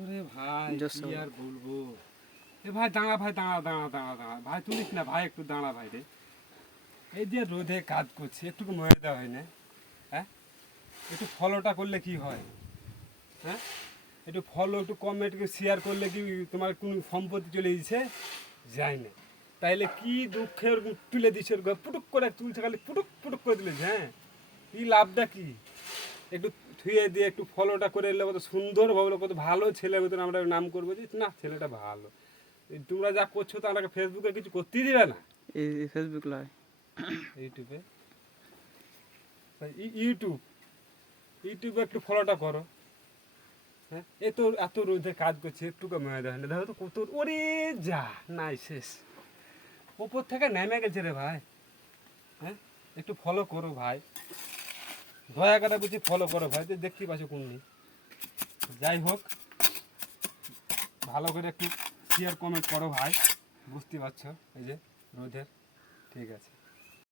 ওরে ভাই কি আর বলবো। এ ভাই দাঁড়া ভাই, দাঁড়া দাঁড়া দাঁড়া দাঁড়া ভাই, তুলিস না ভাই, একটু দাঁড়া ভাই রে। এই যে রোদে কাজ করছি, একটুকু মরে দেওয়া হয় না? হ্যাঁ, একটু ফলোটা করলে কি হয়? হ্যাঁ, একটু ফলো একটু কমেন্ট একটু শেয়ার করলে কি তোমার কোনো সম্পত্তি চলে দিচ্ছে? যায় না। তাইলে কি দুঃখের তুলে দিচ্ছে, পুটুক করে তুলছে, খালি পুটুক পুটুক করে দিলে। হ্যাঁ, কি লাভটা কি? একটু থুয়ে দিয়ে একটু ফলোটা করে এলে কত সুন্দর ভাবলো, কত ভালো ছেলে মতন আমরা নাম করবো যে না ছেলেটা ভালো। এই তোমরা যা করছো তো আমাকে ফেসবুকে কিছু করতেই দিবে না। এই ফেসবুক লয়, ইউটিউবে ইউটিউব ইউটিউবে একটু ফলোটা করো। হ্যাঁ, এ তো এত রোদে কাজ করছে, একটু কমে দেয় না, দেখো তো কত। ওরে যা নাই শেষ, ওপর থেকে নেমে গেছে রে ভাই। হ্যাঁ, একটু ফলো করো ভাই, দয়া করে বুঝি ফলো করো ভাই, দেখতে পাচ্ছ কোন নেই। যাই হোক, ভালো করে একটু শেয়ার কমেন্ট করো ভাই, বুঝতে পারছো এই যে রোদের। ঠিক আছে।